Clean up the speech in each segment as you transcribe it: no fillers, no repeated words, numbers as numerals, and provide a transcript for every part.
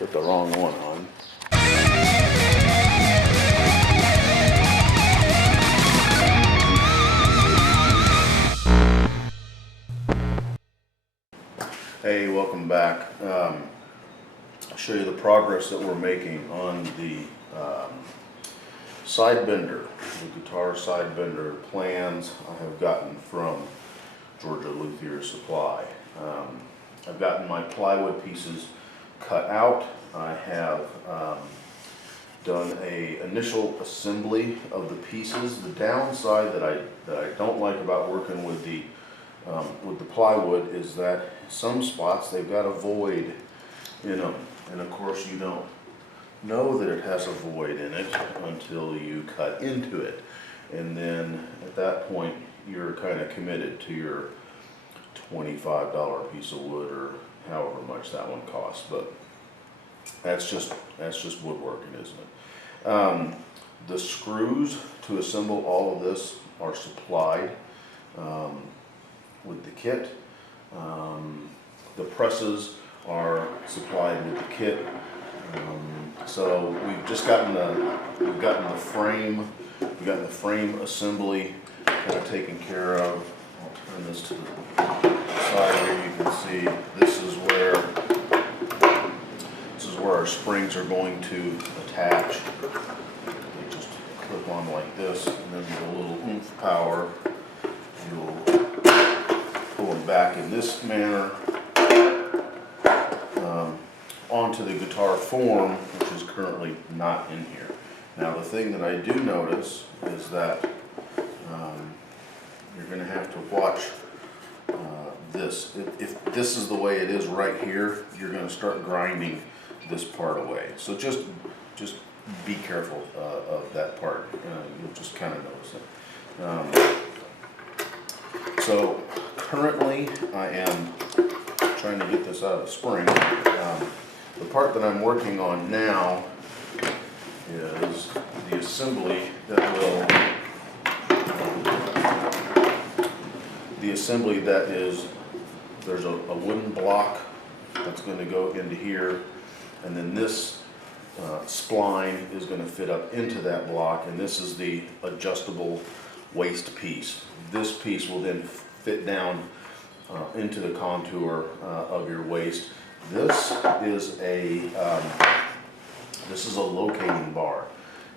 Put the wrong one on. Hey, welcome back. I'll show you the progress that we're making on the side bender, the guitar side bender plans I have gotten from Georgia Luthier Supply. I've gotten my plywood pieces cut out. I have done a initial assembly of the pieces. The downside that I don't like about working with the plywood is that some spots they've got a void in them, and of course you don't know that it has a void in it until you cut into it, and then at that point you're kind of committed to your $25 piece of wood or however much that one costs. But that's just woodworking, isn't it? The screws to assemble all of this are supplied with the kit. The presses are supplied with the kit. So we've just gotten the frame. We've gotten the frame assembly kind of taken care of. I'll turn this to the side here. You can see this is where our springs are going to attach. They just clip on like this, and then with a little oomph power, you'll pull them back in this manner onto the guitar form, which is currently not in here. Now the thing that I do notice is that you're going to have to watch this. If this is the way it is right here, you're going to start grinding this part away. So just be careful of that part. You'll just kind of notice it. So currently I am trying to get this out of the spring. The part that I'm working on now is the assembly there's a wooden block that's going to go into here, and then this spline is going to fit up into that block, and this is the adjustable waist piece. This piece will then fit down into the contour of your waist. This is a locating bar.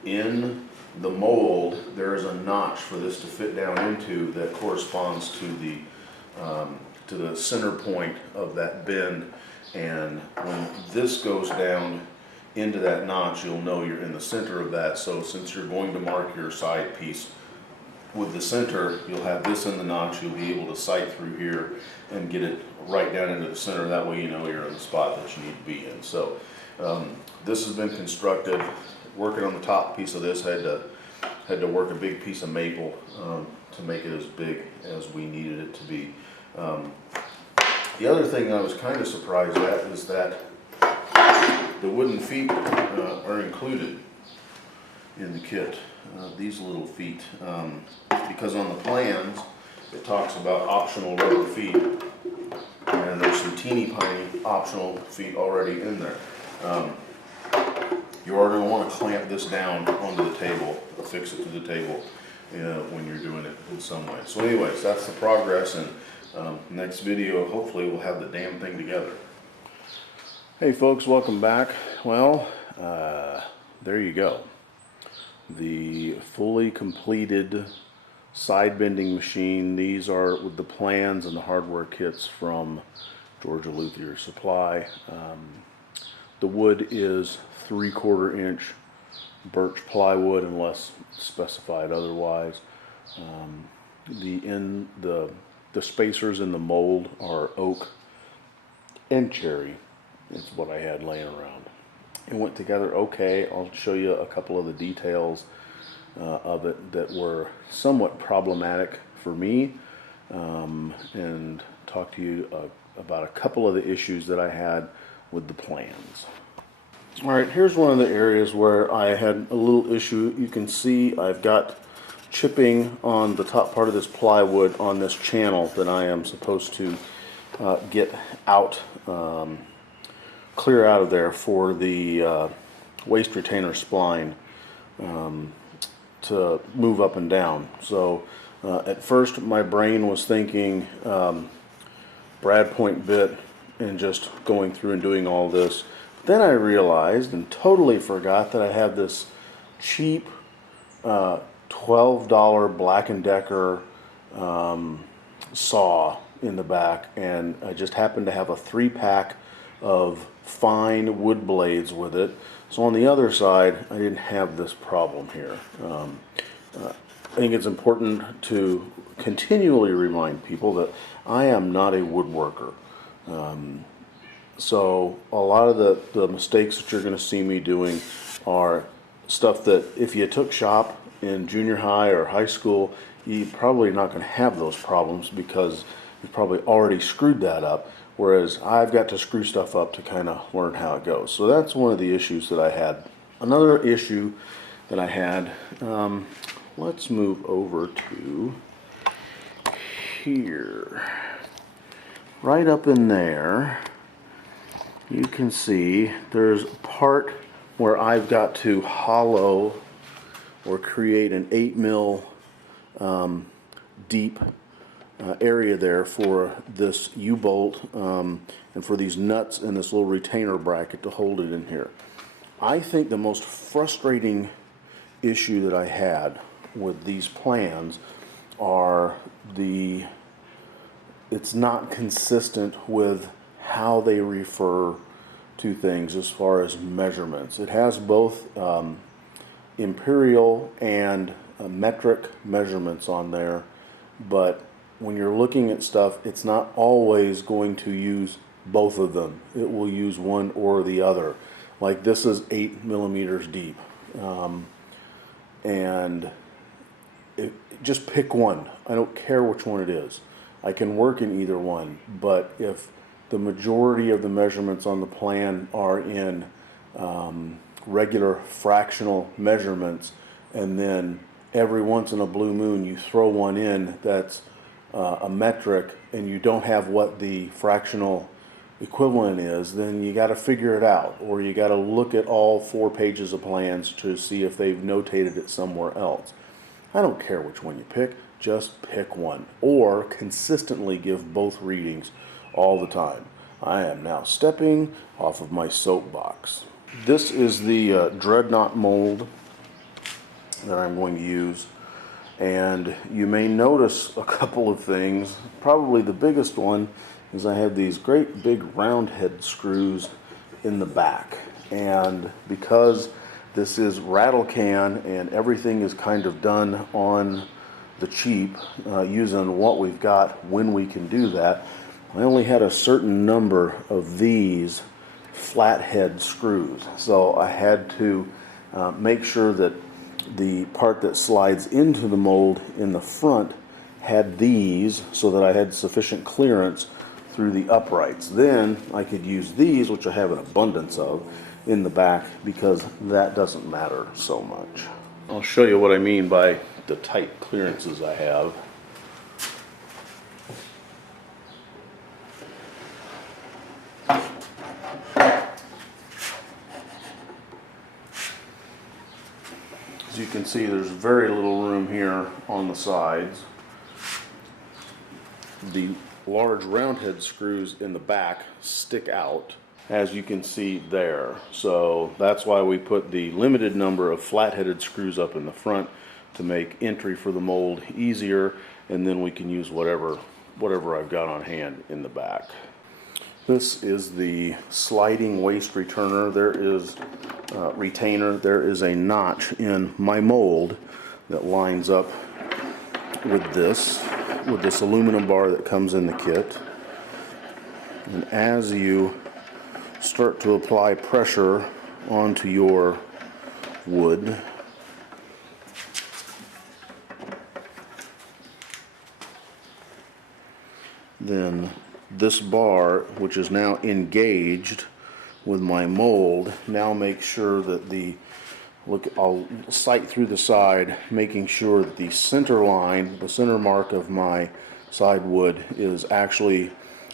In the mold, there is a notch for this to fit down into that corresponds to the center point of that bend. And when this goes down into that notch, you'll know you're in the center of that. So since you're going to mark your side piece with the center, you'll have this in the notch. You'll be able to sight through here and get it right down into the center. That way you know you're in the spot that you need to be in. So this has been constructed. Working on the top piece of this, had to work a big piece of maple to make it as big as we needed it to be. The other thing I was kind of surprised at is that the wooden feet are included in the kit. These little feet, because on the plans it talks about optional rubber feet, and there's some teeny tiny optional feet already in there. You are going to want to clamp this down onto the table, affix it to the table when you're doing it in some way. So anyways, that's the progress, and next video hopefully we'll have the damn thing together. Hey folks, welcome back. Well, there you go. The fully completed side bending machine. These are with the plans and the hardware kits from Georgia Luthier Supply. The wood is 3/4 inch birch plywood unless specified otherwise. The spacers in the mold are oak and cherry. It's what I had laying around. It went together okay. I'll show you a couple of the details of it that were somewhat problematic for me, and talk to you about a couple of the issues that I had with the plans. Alright, here's one of the areas where I had a little issue. You can see I've got chipping on the top part of this plywood on this channel that I am supposed to get out clear out of there for the waste retainer spline to move up and down. So at first my brain was thinking brad point bit and just going through and doing all this. Then I realized and totally forgot that I have this cheap $12 Black & Decker saw in the back, and I just happened to have a 3-pack of fine wood blades with it. So on the other side I didn't have this problem here. I think it's important to continually remind people that I am not a woodworker. So a lot of the mistakes that you're going to see me doing are stuff that if you took shop in junior high or high school, you're probably not going to have those problems because you've probably already screwed that up, whereas I've got to screw stuff up to kind of learn how it goes. So that's one of the issues that I had. Another issue that I had, let's move over to here. Right up in there, you can see there's a part where I've got to hollow or create an 8mm deep area there for this U-bolt and for these nuts and this little retainer bracket to hold it in here. I think the most frustrating issue that I had with these plans are it's not consistent with how they refer to things as far as measurements. It has both imperial and metric measurements on there, but when you're looking at stuff, it's not always going to use both of them. It will use one or the other. Like this is 8mm deep, and just pick one. I don't care which one it is. I can work in either one, but if the majority of the measurements on the plan are in regular fractional measurements, and then every once in a blue moon you throw one in that's a metric and you don't have what the fractional equivalent is, then you got to figure it out, or you got to look at all 4 pages of plans to see if they've notated it somewhere else. I don't care which one you pick, just pick one, or consistently give both readings all the time. I am now stepping off of my soapbox. This is the Dreadnought mold that I'm going to use, and you may notice a couple of things. Probably the biggest one is I have these great big round head screws in the back, and because this is rattle can and everything is kind of done on the cheap using what we've got when we can do that, I only had a certain number of these flathead screws, so I had to make sure that the part that slides into the mold in the front had these so that I had sufficient clearance through the uprights. Then I could use these, which I have an abundance of, in the back, because that doesn't matter so much. I'll show you what I mean by the tight clearances I have. As you can see, there's very little room here on the sides. The large round head screws in the back stick out, as you can see there. So that's why we put the limited number of flat-headed screws up in the front to make entry for the mold easier, and then we can use whatever I've got on hand in the back. This is the sliding waste returner. There is retainer. There is a notch in my mold that lines up with this aluminum bar that comes in the kit. And as you start to apply pressure onto your wood, then this bar, which is now engaged with my mold, now makes sure that I'll sight through the side, making sure that the center line, the center mark of my side wood is actually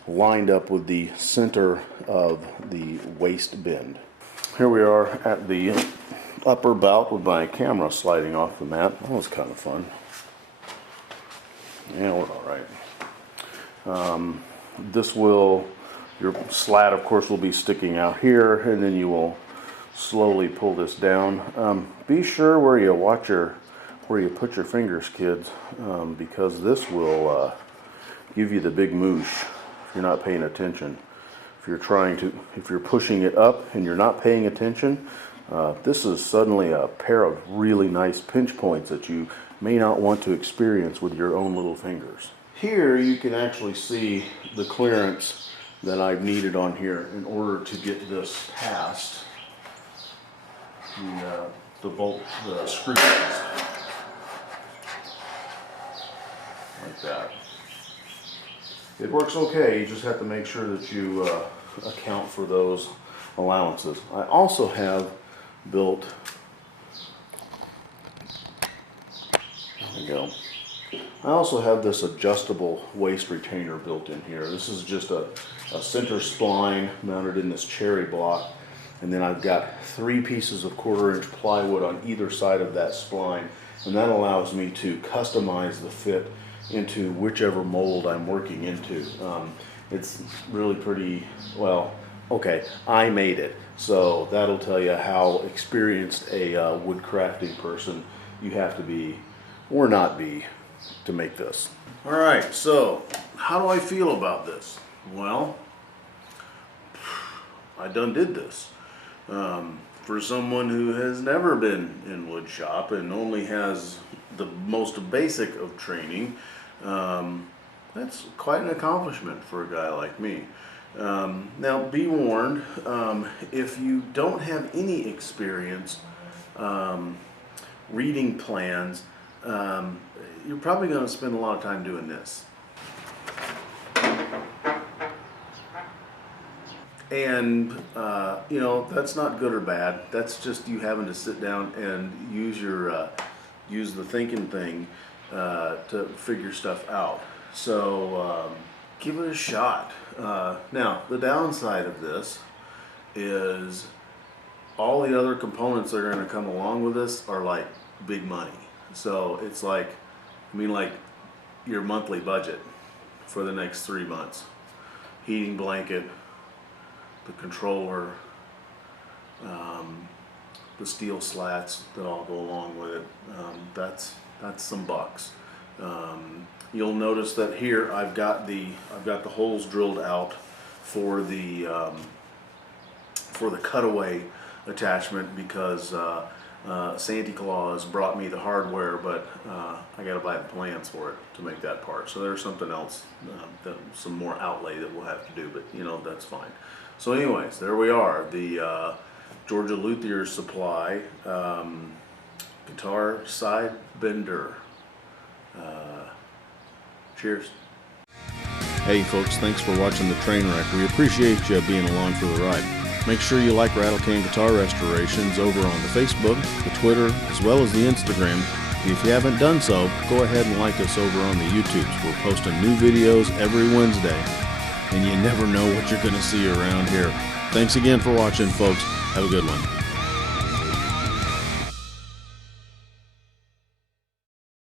lined up with the center of the waist bend. Here we are at the upper bout with my camera sliding off the mat. That was kind of fun. Yeah, we're all right. Your slat, of course, will be sticking out here, and then you will slowly pull this down. Be sure where you put your fingers, kids, because this will give you the big moosh if you're not paying attention. If you're pushing it up and you're not paying attention, this is suddenly a pair of really nice pinch points that you may not want to experience with your own little fingers. Here you can actually see the clearance that I've needed on here in order to get this past the screw heads. Like that. It works okay, you just have to make sure that you account for those allowances. I also have built, there we go. I also have this adjustable waist retainer built in here. This is just a center spline mounted in this cherry block, and then I've got 3 pieces of 1/4-inch plywood on either side of that spline, and that allows me to customize the fit into whichever mold I'm working into. It's really pretty, well, okay, I made it, so that'll tell you how experienced a wood crafting person you have to be, or not be, to make this. All right, so how do I feel about this? Well, I done did this. For someone who has never been in wood shop and only has the most basic of training, that's quite an accomplishment for a guy like me. Now be warned, if you don't have any experience reading plans, you're probably going to spend a lot of time doing this. And you know, that's not good or bad. That's just you having to sit down and use the thinking thing to figure stuff out. So give it a shot. Now the downside of this is all the other components that are going to come along with this are like big money. So it's like, I mean, like your monthly budget for the next 3 months. Heating blanket, the controller, the steel slats that all go along with it. That's some bucks. You'll notice that here I've got the holes drilled out for the cutaway attachment because Santa Claus brought me the hardware, but I got to buy the plans for it to make that part. So there's something else, some more outlay that we'll have to do, but you know, that's fine. So anyways, there we are, the Georgia Luthier Supply guitar side bender. Cheers. Hey folks, thanks for watching the train wreck. We appreciate you being along for the ride. Make sure you like RATTLECAN Guitar Restorations over on the Facebook, the Twitter, as well as the Instagram. If you haven't done so, go ahead and like us over on the YouTubes. We're posting new videos every Wednesday, and you never know what you're going to see around here. Thanks again for watching, folks. Have a good one.